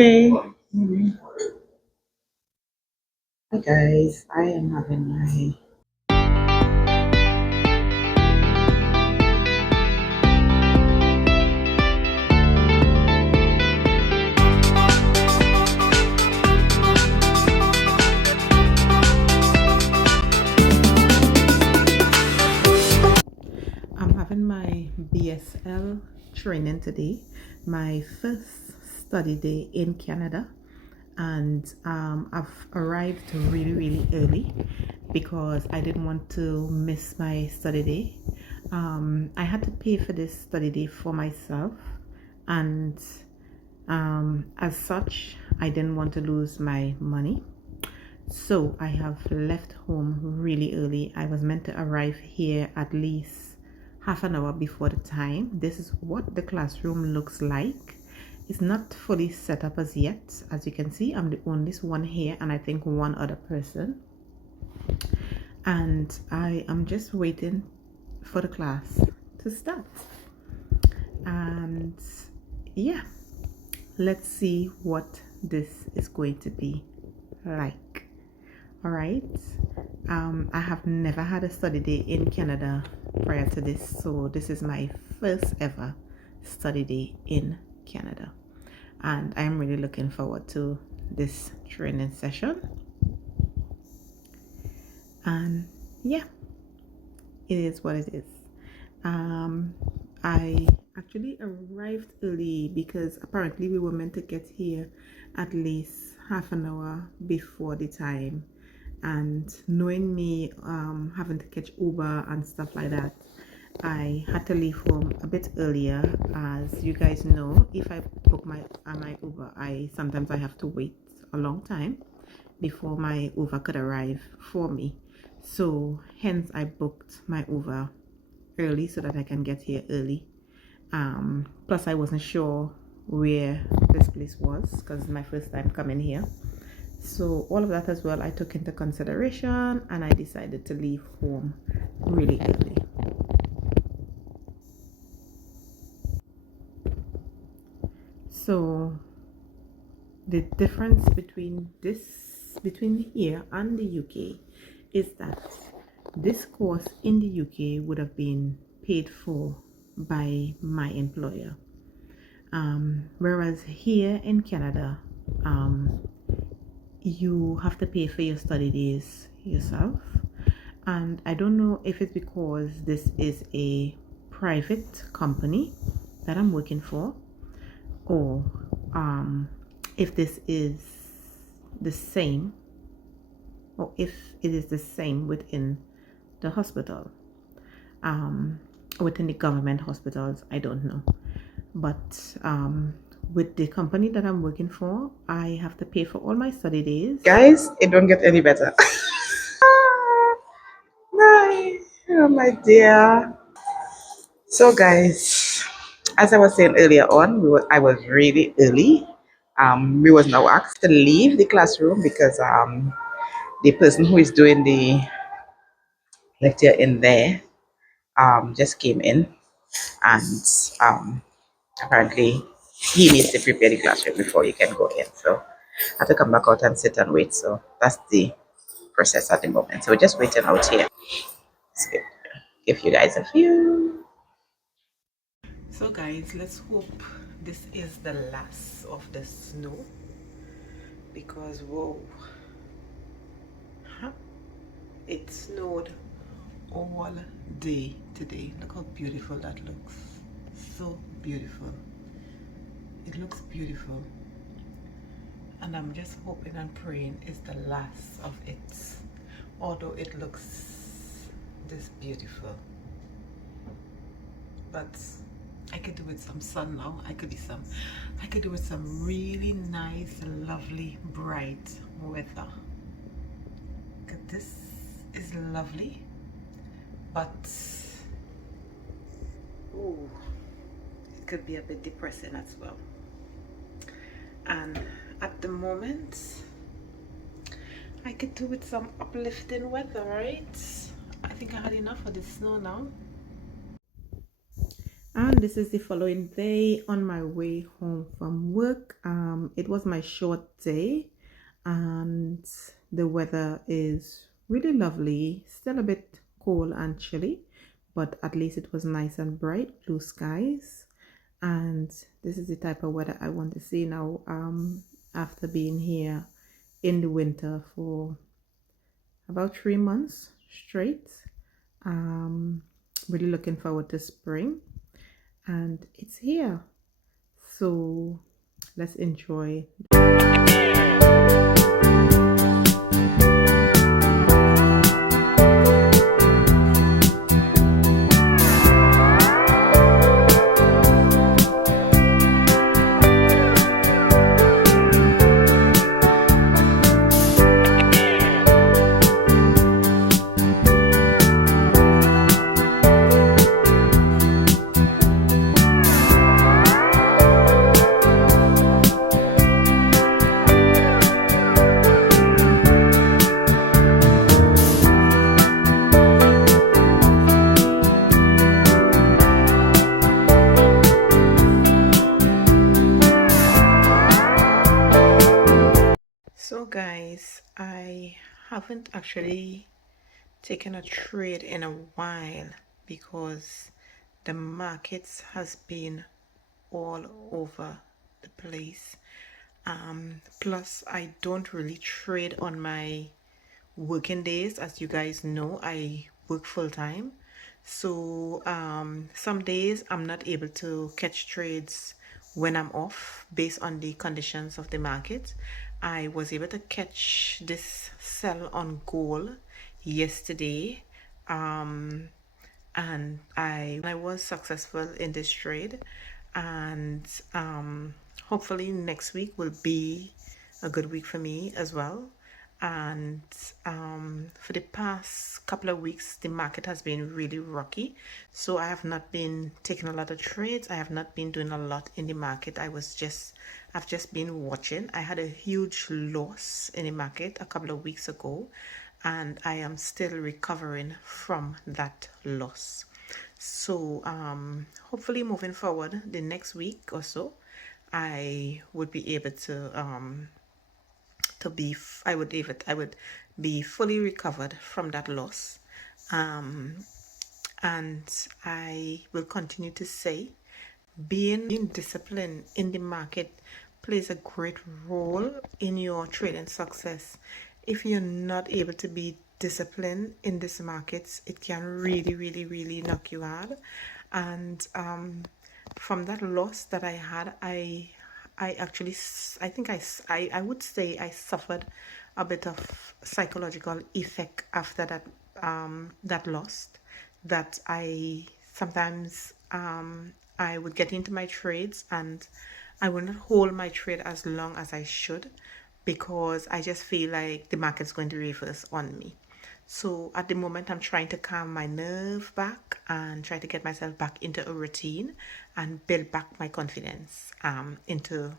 morning. Hi guys, I am having my I'm having my BSL training today, my first study day in Canada, and I've arrived really early because I didn't want to miss my study day. I had to pay for this study day for myself, and as such, I didn't want to lose my money. So I have left home really early. I was meant to arrive here at least half an hour before the time. This is what the classroom looks like. It's not fully set up as yet. As you can see, I'm the only one here and I think one other person. And I am just waiting for the class to start. And yeah, let's see what this is going to be like. All right. I have never had a study day in Canada prior to this, so this is my first ever study day in Canada, and I'm really looking forward to this training session. And yeah, it is what it is. I actually arrived early because apparently we were meant to get here at least half an hour before the time, and knowing me having to catch Uber and stuff like that, I had to leave home a bit earlier. As you guys know, if I book my Uber, I sometimes have to wait a long time before my Uber could arrive for me. So hence I booked my Uber early so that I can get here early. Plus I wasn't sure where this place was because it's my first time coming here. So all of that as well I took into consideration, and I decided to leave home really early. So the difference between here and the UK is that this course in the UK would have been paid for by my employer, whereas here in Canada you have to pay for your study days yourself. And I don't know if it's because this is a private company that I'm working for, or if this is the same, or if it is the same within the hospital, within the government hospitals. I don't know, but with the company that I'm working for, I have to pay for all my study days. Guys, it don't get any better. Bye. Oh my dear. So guys, as I was saying earlier on, I was really early. We was now asked to leave the classroom because the person who is doing the lecture in there just came in, and apparently he needs to prepare the classroom before you can go in. So I have to come back out and sit and wait. So that's the process at the moment. So we're just waiting out here. Let's give you guys a few. So guys, let's hope this is the last of the snow, because whoa, huh? It snowed all day today. Look how beautiful that looks. So beautiful. It looks beautiful, and I'm just hoping and praying it's the last of it, although it looks this beautiful. But I could do with some sun now. I could do with some really nice, lovely, bright weather. This is lovely, but ooh, it could be a bit depressing as well. And at the moment, I could do with some uplifting weather, right? I think I had enough of the snow now. everyone, this is the following day on my way home from work. It was my short day and the weather is really lovely, still a bit cold and chilly, but at least it was nice and bright, blue skies. And this is the type of weather I want to see now, after being here in the winter for about 3 months straight. um really looking forward to spring, and it's here. So let's enjoy. So guys, I haven't actually taken a trade in a while because the markets has been all over the place. Plus I don't really trade on my working days. As you guys know, I work full-time, so some days I'm not able to catch trades when I'm off based on the conditions of the market. I was able to catch this sell on gold yesterday, and I was successful in this trade, and hopefully next week will be a good week for me as well. And for the past couple of weeks the market has been really rocky, so I have not been taking a lot of trades. I have not been doing a lot in the market. I've just been watching. I had a huge loss in the market a couple of weeks ago, and I am still recovering from that loss. So hopefully moving forward the next week or so, I would be able to be I would be fully recovered from that loss. And I will continue to say being disciplined in the market plays a great role in your trading success. If you're not able to be disciplined in this markets, it can really knock you out. And from that loss that I had, I actually, I think I would say I suffered a bit of psychological effect after that loss, that I sometimes I would get into my trades and I would not hold my trade as long as I should, because I just feel like the market's going to reverse on me. So at the moment, I'm trying to calm my nerve back and try to get myself back into a routine and build back my confidence into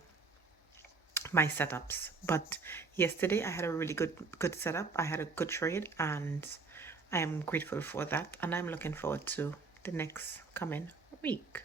my setups. But yesterday I had a really good setup. I had a good trade, and I am grateful for that, and I'm looking forward to the next coming week.